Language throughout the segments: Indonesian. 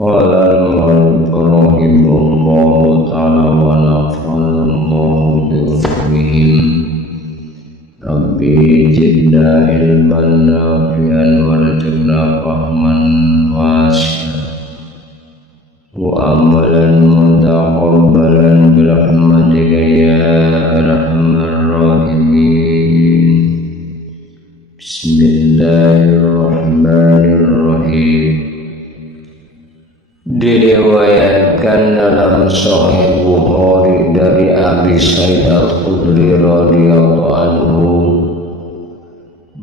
Qala rahimahullahu ta'ala wa nafa'allahu bi'ulumihim Rabbi jidna ilman nafi'an wa rajabna fahman wasi'an wa amalan mutaqabbalan birahmatika ya arhamar rahimin. Bismillahirrahmanirrahim. Diriwayatkan dalam Sahih Bukhari dari Abi Sa'id Al-Khudri radhiyallahu anhu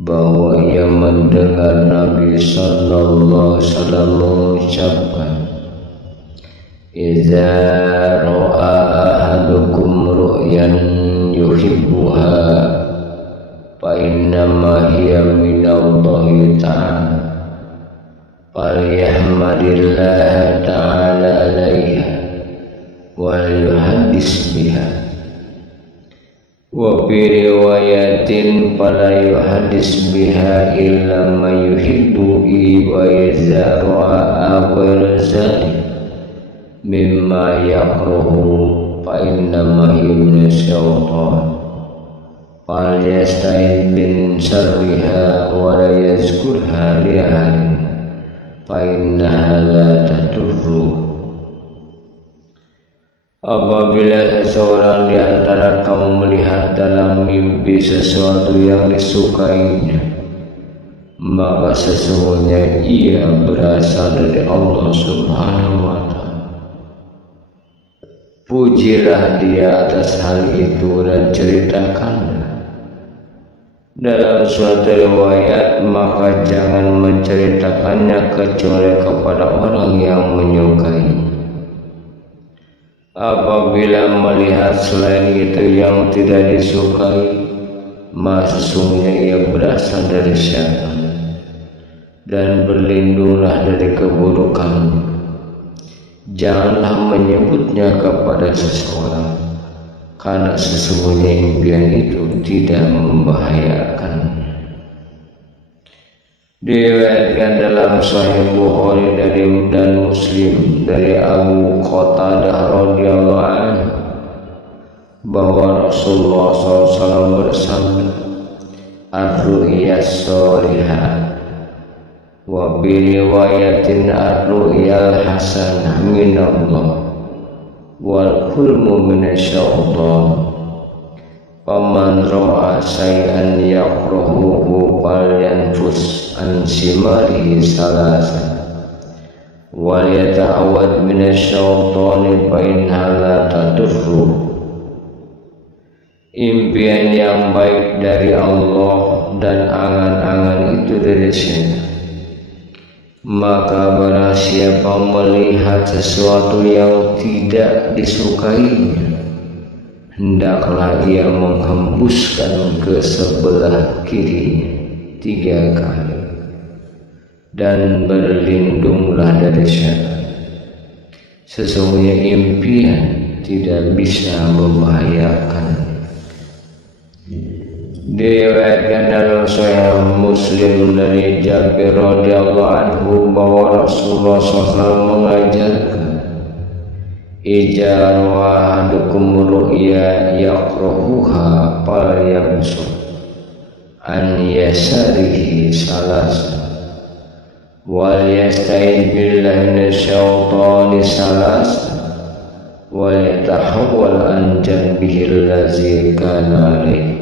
bahwa ia mendengar Nabi sallallahu alaihi wasallam mengucapkan, "Idza ra'a ahadukum ru'yan yuhibbuha fa innama hiya minallahi ta'ala falyahmadillah ta'ala alaiha wa yuhaddis biha wa fi riwayatin fala yuhaddis biha illa ma yuhibbu wa yazra'a ghayra zalik mimma yakrahu fa innama hiya syaitan falyasta'id min syarriha wa la yazkurha li ahadin fa'innaha la tadurru. Apabila seseorang di antara kamu melihat dalam mimpi sesuatu yang disukainya, maka sesungguhnya ia berasal dari Allah Subhanahu wa ta'ala. Pujilah dia atas hal itu dan ceritakanlah. Dalam suatu riwayat, maka jangan menceritakannya kecuali kepada orang yang menyukai. Apabila melihat selain itu yang tidak disukai, maka sesungguhnya ia berasal dari syaitan, dan berlindunglah dari keburukannya. Janganlah menyebutnya kepada seseorang, karena sesungguhnya impian itu tidak membahayakan. Diriwayatkan dalam Sahih Bukhari dan Muslim dari Abu Qatadah radhiyallahu anhu bahwa Rasulullah SAW bersabda, "Ar-ru'yas shalihah wa bi riwayatin ar-ru'yal hasanah minallah wal hulmu minasyaitan faman ra'a syai'an yakrahuhu falyanfus an simarihi salasa wal yata'awwad minasyaitani fa innaha la tadurru." Impian yang baik dari Allah dan angan-angan itu dari syaitan. Maka barang siapa melihat sesuatu yang tidak disukainya, hendaklah ia menghembuskan ke sebelah kirinya 3 kali dan berlindunglah dari syaitan. Sesungguhnya impian tidak bisa membahayakan. Diriwayatkan dalam Sahih Muslim dari Jabir radhiyallahu anhu bahwa Rasulullah SAW mengajarkan, "Idza ra'a ahadukum ru'ya yakrahuha falyamsuk an yasarihi salasa wal yasta'id billahi minasyaitani salasa wal yatahawwal an janbihi allazi kana alaihi."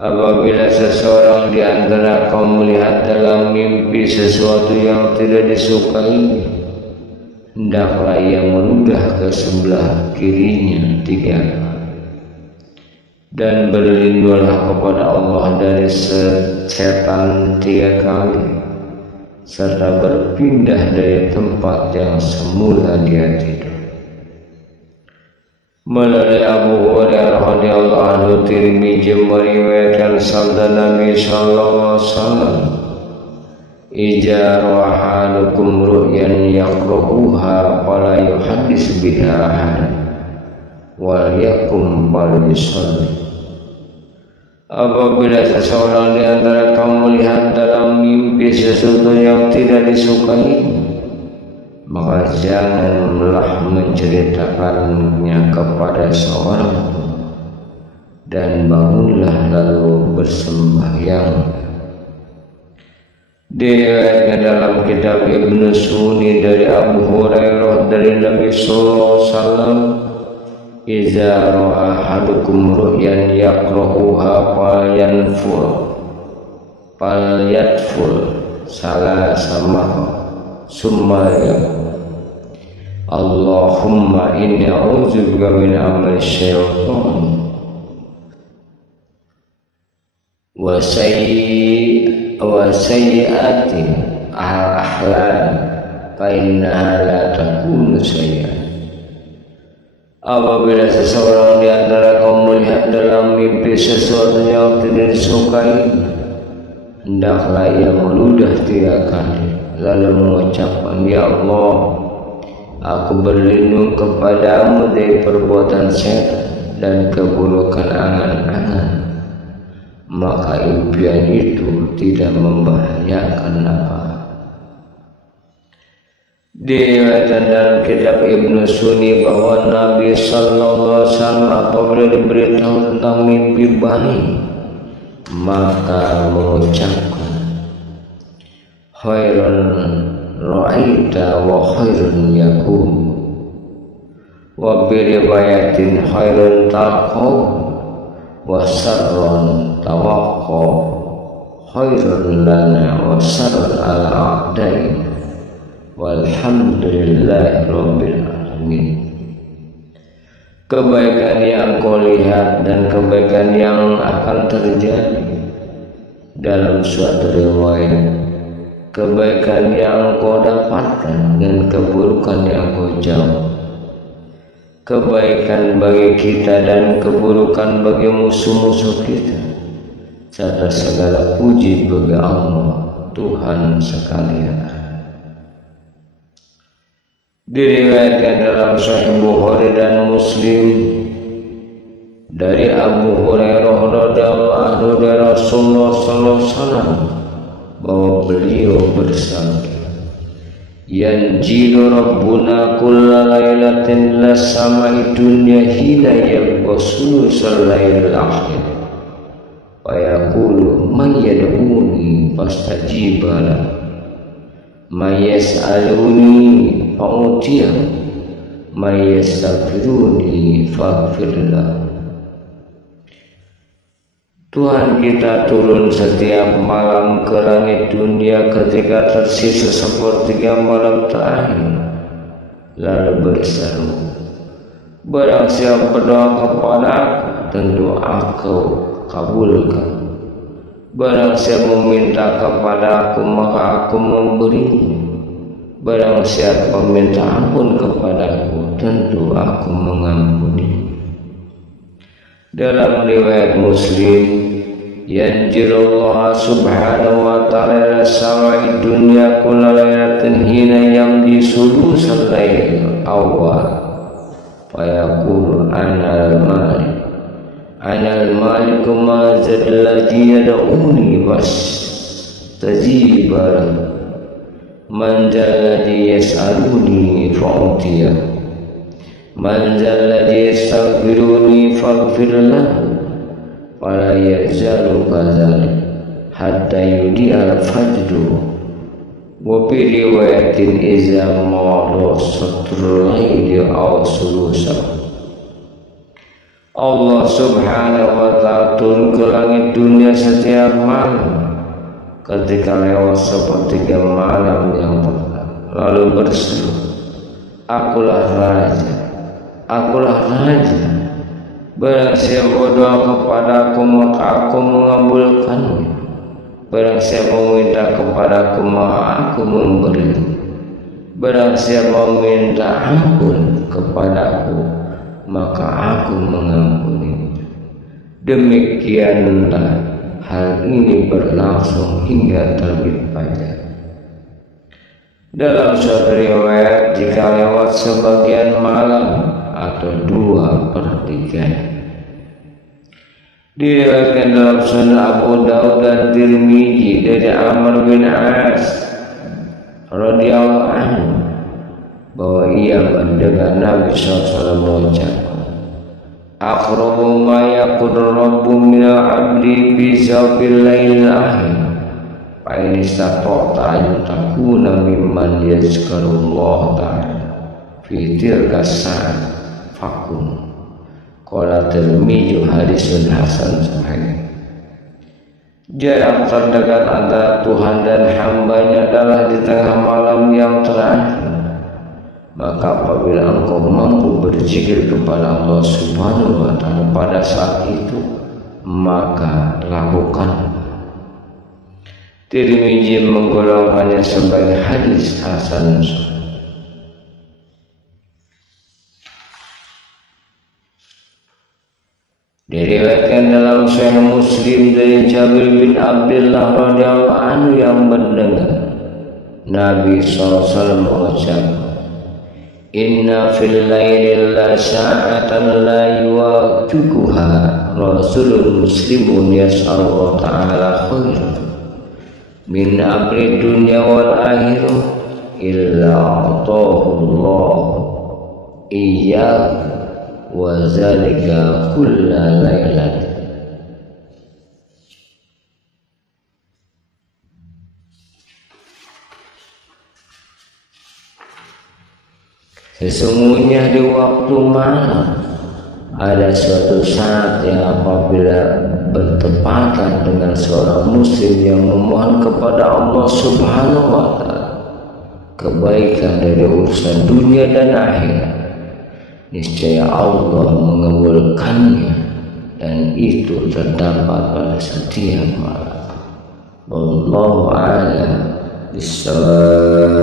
Apabila seseorang di antara kaum melihat dalam mimpi sesuatu yang tidak disukai, hendaklah ia menudah ke sebelah kirinya 3 kali dan berlindunglah kepada Allah dari setan 3 kali serta berpindah dari tempat yang semula dia tidur. Melalui Abu Hurairah radhiyallahu anhu, Tirmidzi meriwayatkan sabda Nabi sallallahu alaihi wasallam, "Idza ra'a ahadukum ru'yan yakrahuha fala yuhaddis biha ahadan wal yakum fal yusalli." Apabila seseorang di antara kamu melihat dalam mimpi sesuatu yang tidak disukai, maka janganlah menceritakannya kepada seorang, dan bangunlah lalu bersembahyang. Diriwayatkan dalam kitab Ibnu Sunni dari Abu Hurairah dari Nabi sallallahu alaihi wasallam, "Iza ra'a ahadukum ru'yan yaqra'uha falyatful salah sama summa Allahumma inni a'udzubika min amali syaitan wa sayyi'ati al-ahlam fa innaha la takunu sayyi'ah." Apabila seseorang di antara kaum melihat dalam mimpi sesuatu yang tidak disukai, hendaklah ia meludah 3 kali lalu mengucapkan, "Ya Allah, aku berlindung kepadamu dari perbuatan setan dan keburukan angan-angan." Maka impian itu tidak membahayakan apa. Diriwayatkan dalam kitab Ibnu Sunni bahwa Nabi sallallahu alaihi wasallam apabila diberitahu tentang mimpi baik, maka mengucapkan, "Khairun ra'aita wa khairun yakun." Wa bi riwayatin khairun taqaw wa sarrun tawaqqa, khairun lana wa sarrun ala a'dain, walhamdulillahi rabbil alamin. Kebaikan yang kau lihat dan kebaikan yang akan terjadi dalam suatu riwayat, kebaikan yang kau dapatkan dan keburukan yang kau jauh, kebaikan bagi kita dan keburukan bagi musuh-musuh kita, serta segala puji bagi Allah Tuhan sekalian. Diriwayatkan dalam Sahih Bukhari dan Muslim dari Abu Hurairah radhiyallahu anhu dari Rasulullah sallallahu alaihi wasallam bahwa beliau bersabda, "Yanjilu Rabbuna kulla lailatin ila sama'i dunya hina yabqa sulusal lailil akhir wa yaqulu man yad'uni fastajiba lahu man yas'aluni fa'utiya man yastaghfiruni faghfir lahu." Tuhan kita turun setiap malam ke langit dunia ketika tersisa sepertiga malam terakhir, lalu berseru, "Barang siapa berdoa kepadaku, tentu aku kabulkan. Barang siapa meminta kepadaku, maka aku memberinya. Barang siapa meminta ampun kepadaku, tentu aku mengampuni." Dalam riwayat Muslim, "Yanjilullah subhanahu wa ta'ala sama'i dunya kulla lailatin hina yamdi sulusal lail awal fa yaqulu ana al-maliku ma zalladhi yad'uni fastajiba lahu man zalladhi yas'aluni fa'utiya man zalladhi yastaghfiruni faghfir lahu wala yazalu kadzalik hatta yudi'al fajru." Wa fi riwayatin iza ma'adha satrul laili aw sulusa. Allah subhanahu wa ta'ala turun ke langit dunia setiap malam ketika lewat sepertiga malam yang pertama, lalu berseru, "Akulah raja, akulah raja. Barang siapa berdoa kepadaku, maka aku mengabulkannya. Barang siapa meminta kepadaku, maka aku memberi. Barang siapa meminta ampun kepadaku, maka aku mengampuni." Demikianlah hal ini berlangsung hingga terbit fajar. Dalam suatu riwayat, jika lewat sebagian malam atau 2/3. Diriwayatkan dalam Sunan Abu Daud dan Tirmidzi dari Amr bin As radhiyallahu anhu bahwa ia mendengar Nabi SAW mengucapkan, aqrabu ma yakunu rabbu minal abdi fi zawfil lailil akhir fa in istata'ta an takuna mimman yazkarullah ta'ala fi tilka sa'at fakun. Qala Tirmidzi hadisun hasan sahih. Jarak terdekat antara Tuhan dan hambanya adalah di tengah malam yang terakhir. Maka apabila engkau mampu berzikir kepada Allah Subhanahu wa ta'ala pada saat itu, maka lakukan. Tirmidzi menggolongkannya sebagai hadis hasan. Diriwayatkan dalam Sahih Muslim dari Jabir bin Abdullah radhiyallahu anhu yang mendengar Nabi SAW mengucapkan, inna fil laili la sa'atan la yuwafiquha rasulun muslimun yas'alullah ta'ala khairan min amri dunya wal akhirah illa atahullah iyyahu wa zalika kulla lailat. Sesungguhnya di waktu malam ada suatu saat yang apabila bertepatan dengan seorang muslim yang memohon kepada Allah Subhanahu wa ta'ala kebaikan dari urusan dunia dan akhirat, niscaya Allah mengabulkannya, dan itu terdapat pada setiap malam. Wallahu a'lam bishawab.